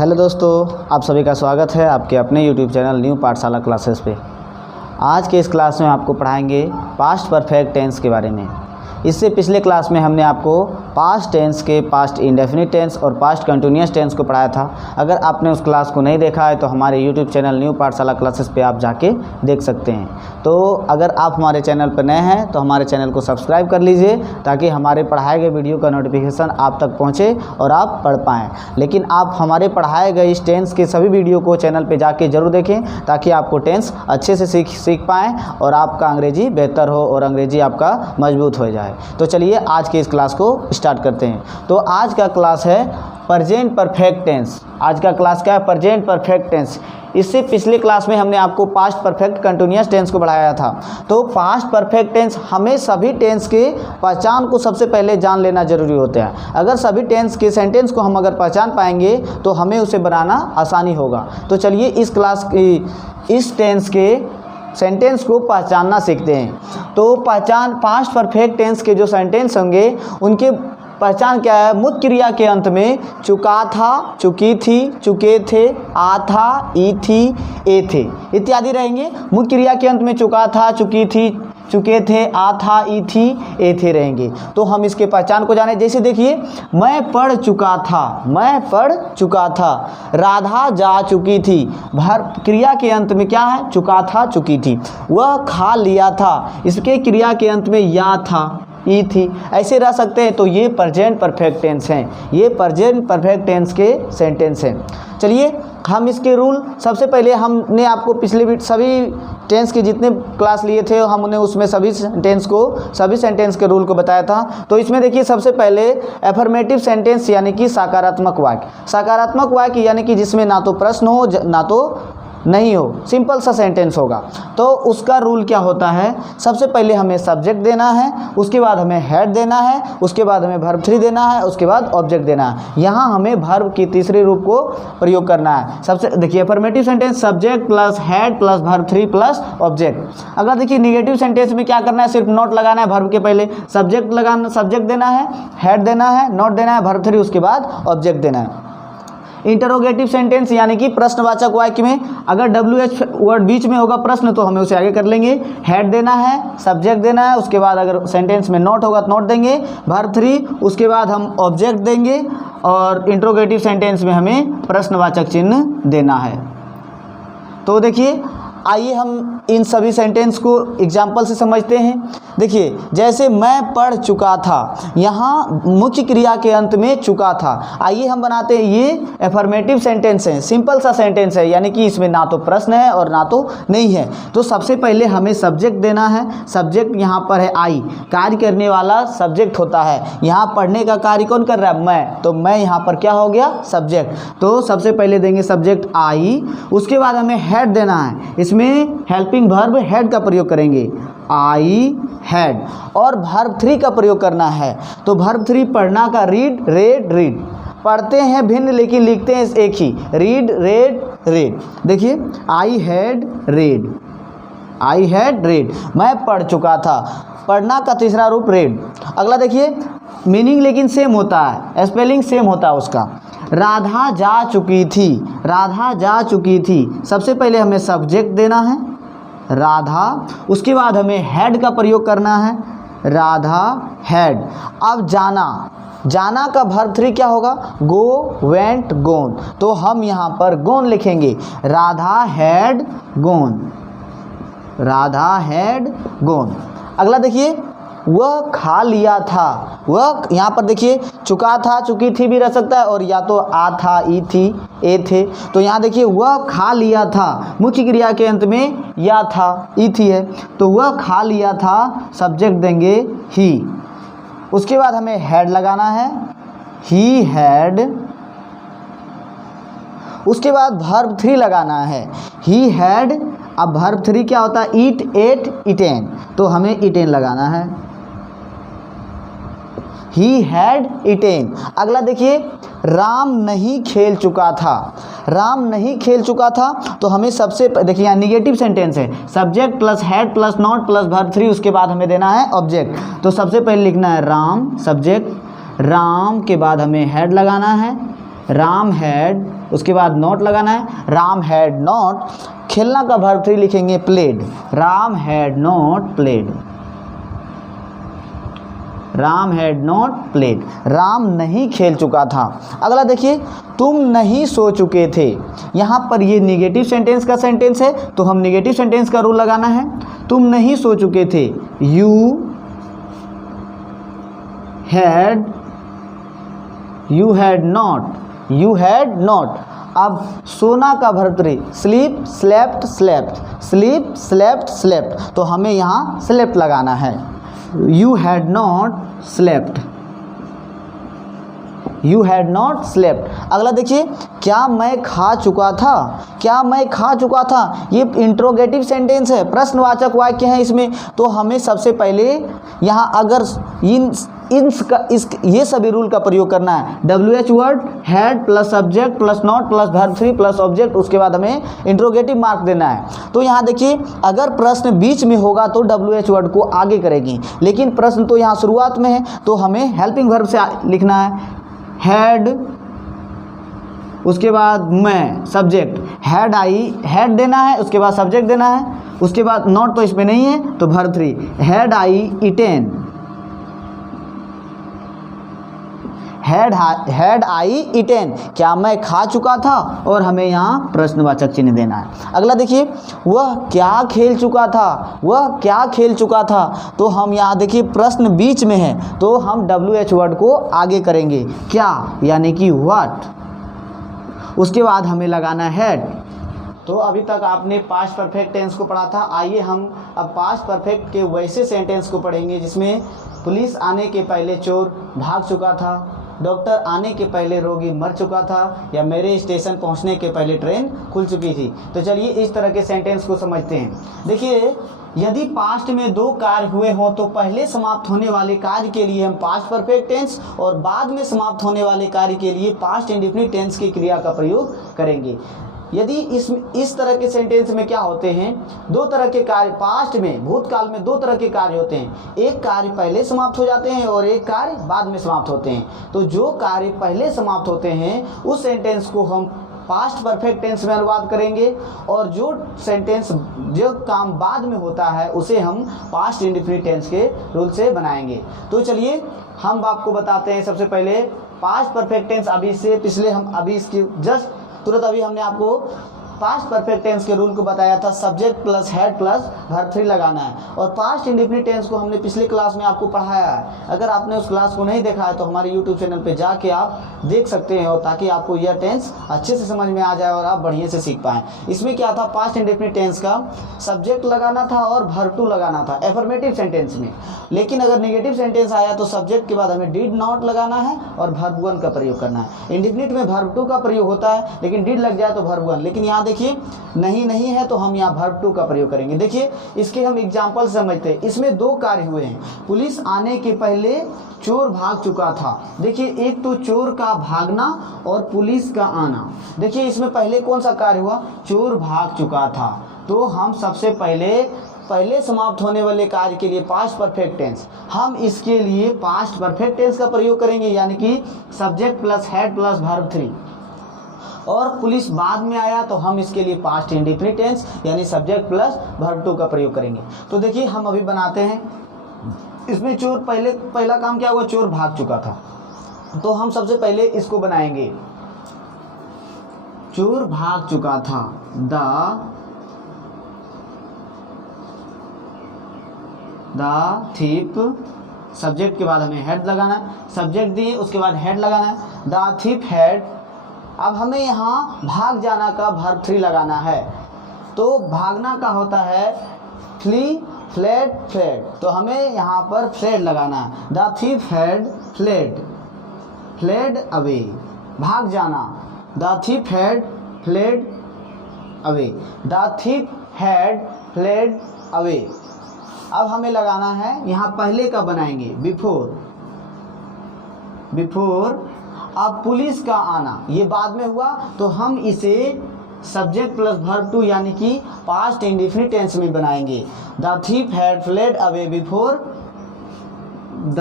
Hello दोस्तों, आप सभी का स्वागत है आपके अपने YouTube चैनल न्यू पाठशाला क्लासेस पे। आज के इस क्लास में आपको पढ़ाएंगे पास्ट परफेक्ट टेंस के बारे में। इससे पिछले क्लास में हमने आपको पास्ट टेंस के पास्ट इंडेफिनिट टेंस और पास्ट कंटिन्यूअस टेंस को पढ़ाया था। अगर आपने उस क्लास को नहीं देखा है तो हमारे YouTube चैनल न्यू पाठशाला क्लासेस पे आप जाके देख सकते हैं। तो अगर आप हमारे चैनल पर नए हैं तो हमारे चैनल को सब्सक्राइब कर लीजिए ताकि हमारे पढ़ाए गए वीडियो का नोटिफिकेशन आप तक पहुँचे और आप पढ़ पाएँ। लेकिन आप हमारे पढ़ाए गए इस टेंस के सभी वीडियो को चैनल पर जाके ज़रूर देखें ताकि आपको टेंस अच्छे से सीख पाएँ और आपका अंग्रेजी बेहतर हो और अंग्रेजी आपका मजबूत हो जाए। तो चलिए आज के इस क्लास को स्टार्ट करते हैं। तो आज का क्लास है प्रेजेंट परफेक्ट टेंस। आज का क्लास क्या है? Present perfect tense. इससे पिछले क्लास में हमने आपको पास्ट परफेक्ट कंटिन्यूअस टेंस को पढ़ाया था। तो पास्ट परफेक्ट टेंस, हमें सभी टेंस के पहचान को सबसे पहले जान लेना जरूरी होता है। अगर सभी टेंस के सेंटेंस को हम अगर पहचान पाएंगे तो हमें उसे बनाना आसानी होगा। तो चलिए इस क्लास की इस टेंस के सेंटेंस को पहचानना सीखते हैं। तो पहचान पास्ट परफेक्ट टेंस के जो सेंटेंस होंगे उनके पहचान क्या है? मुख्य क्रिया के अंत में चुका था, चुकी थी, चुके थे, आ था, ई थी, ए थे इत्यादि रहेंगे। मुख्य क्रिया के अंत में चुका था, चुकी थी, चुके थे, आ था, ई थी, ए थे रहेंगे। तो हम इसके पहचान को जाने। जैसे देखिए, मैं पढ़ चुका था, मैं पढ़ चुका था। राधा जा चुकी थी, भर क्रिया के अंत में क्या है? चुका था, चुकी थी। वह खा लिया था, इसके क्रिया के अंत में या था, ई थी, ऐसे रह सकते हैं। तो ये प्रेजेंट परफेक्ट टेंस हैं, ये प्रेजेंट परफेक्ट टेंस के सेंटेंस हैं। चलिए हम इसके रूल, सबसे पहले हमने आपको पिछले सभी टेंस के जितने क्लास लिए थे हमने उसमें सभी सेंटेंस के रूल को बताया था। तो इसमें देखिए, सबसे पहले एफर्मेटिव सेंटेंस यानी कि सकारात्मक वाक्य। सकारात्मक वाक्य यानी कि जिसमें ना तो प्रश्न हो ना तो नहीं हो, सिंपल सा सेंटेंस होगा। तो उसका रूल क्या होता है? सबसे पहले हमें सब्जेक्ट देना है, उसके बाद हमें हेड देना है, उसके बाद हमें वर्ब 3 देना है, उसके बाद ऑब्जेक्ट देना है। यहाँ हमें वर्ब की तीसरे रूप को प्रयोग करना है। सबसे देखिए, affirmative sentence subject plus head plus verb 3 plus object. अगर देखिए निगेटिव सेंटेंस में क्या करना है? सिर्फ नोट लगाना है वर्ब के पहले, सब्जेक्ट देना है, हेड देना है, नोट देना है, वर्ब 3 उसके बाद ऑब्जेक्ट देना है। इंटरोगेटिव सेंटेंस यानी कि प्रश्नवाचक वाक्य में अगर WH वर्ड बीच में होगा प्रश्न तो हमें उसे आगे कर लेंगे। हेड देना है, सब्जेक्ट देना है, उसके बाद अगर सेंटेंस में नोट होगा तो नोट देंगे, वर्ब 3 उसके बाद हम ऑब्जेक्ट देंगे और इंटरोगेटिव सेंटेंस में हमें प्रश्नवाचक चिन्ह देना है। तो देखिए, आइए हम इन सभी सेंटेंस को एग्जाम्पल से समझते हैं। देखिए, जैसे मैं पढ़ चुका था, यहाँ मुख्य क्रिया के अंत में चुका था। आइए हम बनाते हैं, ये एफर्मेटिव सेंटेंस है, सिंपल सा सेंटेंस है यानी कि इसमें ना तो प्रश्न है और ना तो नहीं है। तो सबसे पहले हमें सब्जेक्ट देना है। सब्जेक्ट यहाँ पर है आई, कार्य करने वाला सब्जेक्ट होता है। यहाँ पढ़ने का कार्य कौन कर रहा है? मैं। तो मैं यहाँ पर क्या हो गया? सब्जेक्ट। तो सबसे पहले देंगे सब्जेक्ट आई, उसके बाद हमें हेड देना है। इसमें हेल्पिंग वर्ब हेड का प्रयोग करेंगे, आई हैड, और वर्ब 3 का प्रयोग करना है। तो वर्ब 3 पढ़ना का रीड, रेड, रीड। पढ़ते हैं भिन्न लेकिन लिखते हैं एक ही, रीड, रेड, रेड। देखिए, I had read, I had read, मैं पढ़ चुका था। पढ़ना का तीसरा रूप रेड। अगला देखिए, मीनिंग लेकिन सेम होता है, स्पेलिंग सेम होता है उसका। राधा जा चुकी थी, राधा जा चुकी थी। सबसे पहले हमें सब्जेक्ट देना है राधा, उसके बाद हमें हेड का प्रयोग करना है, राधा हैड। अब जाना, जाना का वर्ब 3 क्या होगा? Go, went, gone. तो हम यहाँ पर गोन लिखेंगे, Radha had gone, Radha had gone. अगला देखिए, वह खा लिया था। वह यहाँ पर देखिए, चुका था, चुकी थी भी रह सकता है और या तो आ था, ई थी, ए थे। तो यहाँ देखिए, वह खा लिया था, मुख्य क्रिया के अंत में या था, ई थी है। तो वह खा लिया था, सब्जेक्ट देंगे ही। उसके बाद हमें हेड लगाना है, ही हैड। उसके बाद वर्ब 3 लगाना है, ही हैड। अब वर्ब 3 क्या होता है? ईट, एट, इटेन। तो हमें इटेन लगाना है, ही हैड इटेन। अगला देखिए, राम नहीं खेल चुका था, राम नहीं खेल चुका था। तो हमें सबसे देखिए, यहाँ निगेटिव सेंटेंस है, subject plus head plus not plus verb 3 उसके बाद हमें देना है ऑब्जेक्ट। तो सबसे पहले लिखना है राम, सब्जेक्ट, राम के बाद हमें हेड लगाना है, राम हैड, उसके बाद नॉट लगाना है, राम हैड नॉट, खेलना का वर्ब 3 लिखेंगे played, Ram had not played, Ram had not played, Ram नहीं खेल चुका था। अगला देखिए, तुम नहीं सो चुके थे। यहाँ पर ये निगेटिव सेंटेंस का सेंटेंस है तो हम निगेटिव सेंटेंस का रूल लगाना है। तुम नहीं सो चुके थे, you had not, you had not. अब सोना का verb 3 sleep slept slept, sleep slept slept, तो हमें यहाँ स्लेप्ट लगाना है, you had not slept, you had not slept. अगला देखिए, क्या मैं खा चुका था, क्या मैं खा चुका था, ये इंट्रोगेटिव सेंटेंस है, प्रश्नवाचक वाक्य है इसमें। तो हमें सबसे पहले यहाँ अगर ये सभी रूल का प्रयोग करना है, WH word had plus subject plus not plus verb 3 plus object, उसके बाद हमें इंट्रोगेटिव मार्क देना है। तो यहाँ देखिए, अगर प्रश्न बीच में होगा तो WH वर्ड को आगे करेगी, लेकिन प्रश्न तो यहाँ शुरुआत में है तो हमें हेल्पिंग वर्ब से लिखना है, हैड, उसके बाद मैं सब्जेक्ट, हैड आई, हैड देना है, उसके बाद सब्जेक्ट देना है, उसके बाद नॉट तो इसमें नहीं है तो verb 3, had I eaten, had I eaten, क्या मैं खा चुका था, और हमें यहाँ प्रश्नवाचक चिन्ह देना है। अगला देखिए, वह क्या खेल चुका था, वह क्या खेल चुका था, तो हम यहाँ देखिए प्रश्न बीच में है तो हम WH वर्ड को आगे करेंगे, क्या यानी कि व्हाट, उसके बाद हमें लगाना हैड। तो अभी तक आपने पास्ट परफेक्ट टेंस को पढ़ा था। आइए हम अब पास्ट परफेक्ट के वैसे सेंटेंस को पढ़ेंगे जिसमें पुलिस आने के पहले चोर भाग चुका था, डॉक्टर आने के पहले रोगी मर चुका था, या मेरे स्टेशन पहुंचने के पहले ट्रेन खुल चुकी थी। तो चलिए इस तरह के सेंटेंस को समझते हैं। देखिए, यदि पास्ट में 2 कार्य हुए हों तो पहले समाप्त होने वाले कार्य के लिए हम पास्ट परफेक्ट टेंस और बाद में समाप्त होने वाले कार्य के लिए पास्ट इंडेफिनिट टेंस की क्रिया का प्रयोग करेंगे। यदि इस तरह के सेंटेंस में क्या होते हैं, 2 तरह के कार्य, पास्ट में भूतकाल में 2 तरह के कार्य होते हैं, एक कार्य पहले समाप्त हो जाते हैं और एक कार्य बाद में समाप्त होते हैं। तो जो कार्य पहले समाप्त होते हैं उस सेंटेंस को हम पास्ट परफेक्ट टेंस में अनुवाद करेंगे, और जो काम बाद में होता है उसे हम पास्ट इंडेफिनिट टेंस के रूल से बनाएंगे। तो चलिए हम आपको बताते हैं। सबसे पहले पास्ट परफेक्ट टेंस, अभी से पिछले हम अभी इसकी जस्ट तुरंत अभी हमने आपको पास्ट परफेक्ट टेंस के रूल को बताया था, subject plus had plus verb 3 लगाना है। और पास्ट इंडेफिनिट टेंस को हमने पिछले क्लास में आपको पढ़ाया है। अगर आपने उस क्लास को नहीं देखा है तो हमारे यूट्यूब चैनल पे जाके आप देख सकते हैं, और ताकि आपको यह टेंस अच्छे से समझ में आ जाए और आप बढ़िया से सीख पाएँ। इसमें क्या था, पास्ट इंडेफिनिट टेंस का सब्जेक्ट लगाना था और वर्ब 2 लगाना था एफर्मेटिव सेंटेंस में। लेकिन अगर नेगेटिव सेंटेंस आया तो सब्जेक्ट के बाद हमें डिड नॉट लगाना है और वर्ब 1 का प्रयोग करना है। इंडेफिनिट में वर्ब 2 का प्रयोग होता है, लेकिन डिड लग जाए तो वर्ब 1। लेकिन यहाँ देखिए नहीं है तो हम यहाँ वर्ब 2 का प्रयोग करेंगे। देखिए इसके हम एग्जाम्पल समझते हैं। इसमें 2 कार्य हुए हैं, पुलिस आने के पहले चोर भाग चुका था। देखिए एक तो चोर का भागना और पुलिस का आना। देखिए इसमें पहले कौन सा कार्य हुआ, चोर भाग चुका था। तो हम सबसे पहले समाप्त होने वाले कार्य के लिए पास्ट परफेक्ट टेंस, हम इसके लिए पास्ट परफेक्ट टेंस का प्रयोग करेंगे, यानी कि subject plus had plus verb 3। और पुलिस बाद में आया तो हम इसके लिए पास्ट इंडेफिनिट टेंस यानी सब्जेक्ट प्लस वर्ब 2 का प्रयोग करेंगे। तो देखिए हम अभी बनाते हैं। इसमें चोर पहला काम क्या हुआ, चोर भाग चुका था। तो हम सबसे पहले इसको बनाएंगे, चोर भाग चुका था, द थीफ, सब्जेक्ट के बाद हमें हेड लगाना है, सब्जेक्ट दिए उसके बाद हेड लगाना है, द थीफ हैड। अब हमें यहाँ भाग जाना का वर्ब 3 लगाना है। तो भागना का होता है फ्ली फ्लेड फ्लेड, तो हमें यहाँ पर फ्लेड लगाना है। The thief had fled away, भाग जाना, the thief had fled away, the thief had fled away. अब हमें लगाना है, यहाँ पहले का बनाएंगे बिफोर। अब पुलिस का आना ये बाद में हुआ तो हम इसे सब्जेक्ट प्लस वर्ब 2 यानी कि पास्ट इंडेफिनिट टेंस में बनाएंगे। The thief had fled away before the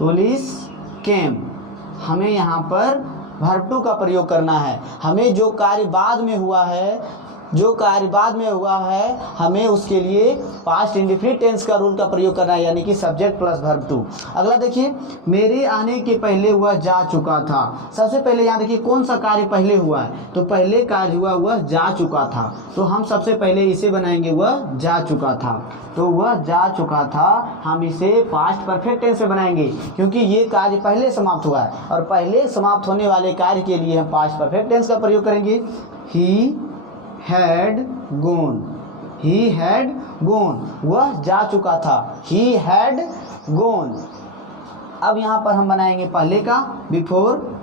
police केम। हमें यहाँ पर वर्ब टू का प्रयोग करना है। हमें जो कार्य बाद में हुआ है हमें उसके लिए पास्ट इंडेफिनिट टेंस का रूल का प्रयोग करना है, यानी कि सब्जेक्ट प्लस वर्ब टू। अगला देखिए, मेरे आने के पहले वह जा चुका था। सबसे पहले यहाँ देखिए कौन सा कार्य पहले हुआ है, तो पहले कार्य हुआ वह जा चुका था, तो हम सबसे पहले इसे बनाएंगे वह जा चुका था। तो वह जा चुका था, हम इसे पास्ट परफेक्ट टेंस में बनाएंगे क्योंकि ये कार्य पहले समाप्त हुआ है और पहले समाप्त होने वाले कार्य के लिए हम पास्ट परफेक्ट टेंस का प्रयोग करेंगे। ही हैड गोन, वह जा चुका था, ही हैड गोन। अब यहाँ पर हम बनाएंगे पहले का before,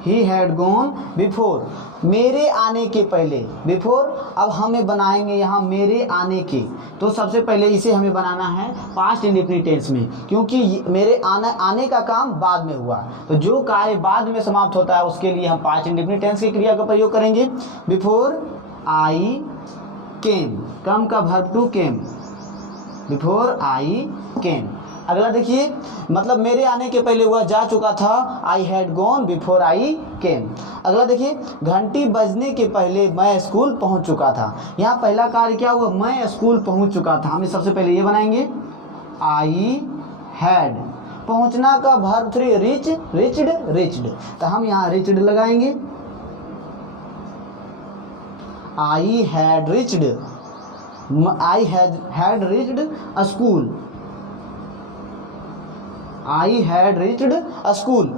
he had gone before, मेरे आने के पहले बिफोर। अब हमें बनाएंगे यहाँ मेरे आने के, तो सबसे पहले इसे हमें बनाना है पास्ट इंडेफिनिट टेंस में क्योंकि मेरे आने का काम बाद में हुआ, तो जो कार्य बाद में समाप्त होता है उसके लिए हम पास्ट इंडेफिनिट टेंस की क्रिया का प्रयोग करेंगे। बिफोर आई केम, कम का verb two came, before I came. अगला देखिए, मतलब मेरे आने के पहले वह जा चुका था, I had gone before I came. अगला देखिए, घंटी बजने के पहले मैं स्कूल पहुंच चुका था। यहाँ पहला कार्य क्या हुआ, मैं स्कूल पहुंच चुका था, हमें सबसे पहले ये बनाएंगे आई हैड। पहुंचना का वर्ब थ्री रिच्ड, तो हम यहाँ रिच्ड लगाएंगे। I had reached a school, I had reached a school.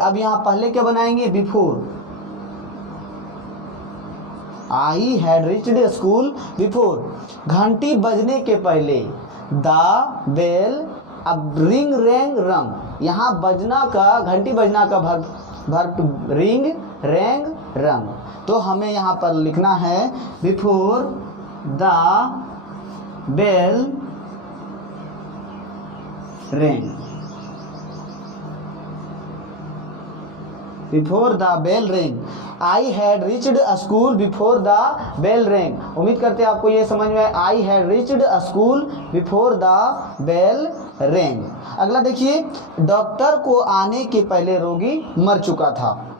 अब यहाँ पहले क्या बनाएंगे, before, I had reached a school before. घंटी बजने के पहले, द बेल, अब रिंग रेंग रंग, यहाँ बजना का, घंटी बजना का वर्ब रिंग रेंग रंग, तो हमें यहाँ पर लिखना है before the bell rang, before the bell rang. I had reached a school before the bell rang. उम्मीद करते हैं आपको ये समझ में आए, I had reached a school before the bell rang. अगला देखिए, डॉक्टर को आने के पहले रोगी मर चुका था,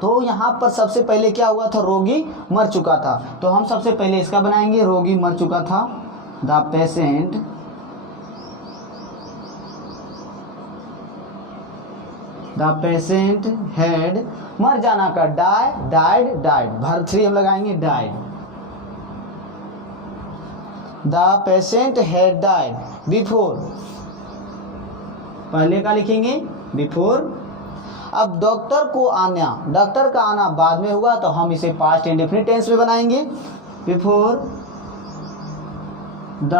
तो यहाँ पर सबसे पहले क्या हुआ था, रोगी मर चुका था, तो हम सबसे पहले इसका बनाएंगे रोगी मर चुका था। द पेशेंट हैड, मर जाना का डाइड, वर्ब थ्री हम लगाएंगे died. The patient had died before, पहले का लिखेंगे बिफोर। अब डॉक्टर का आना बाद में हुआ, तो हम इसे पास्ट इंडेफिनिट टेंस में बनाएंगे। Before the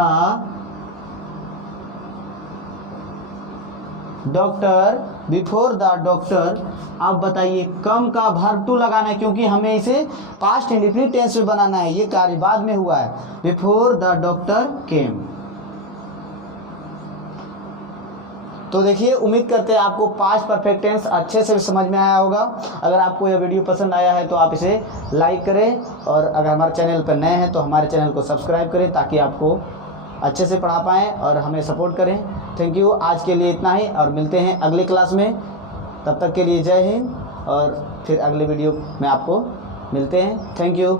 doctor, before the doctor. अब बताइए, कम का वर्ब टू लगाना है क्योंकि हमें इसे पास्ट इंडेफिनिट टेंस में बनाना है, ये कार्य बाद में हुआ है। बिफोर द डॉक्टर केम। तो देखिए, उम्मीद करते हैं आपको पास्ट परफेक्ट टेंस अच्छे से समझ में आया होगा। अगर आपको यह वीडियो पसंद आया है तो आप इसे लाइक करें, और अगर हमारे चैनल पर नए हैं तो हमारे चैनल को सब्सक्राइब करें ताकि आपको अच्छे से पढ़ा पाएँ और हमें सपोर्ट करें। थैंक यू, आज के लिए इतना ही और मिलते हैं अगले क्लास में। तब तक के लिए जय हिंद, और फिर अगले वीडियो में आपको मिलते हैं। Thank you.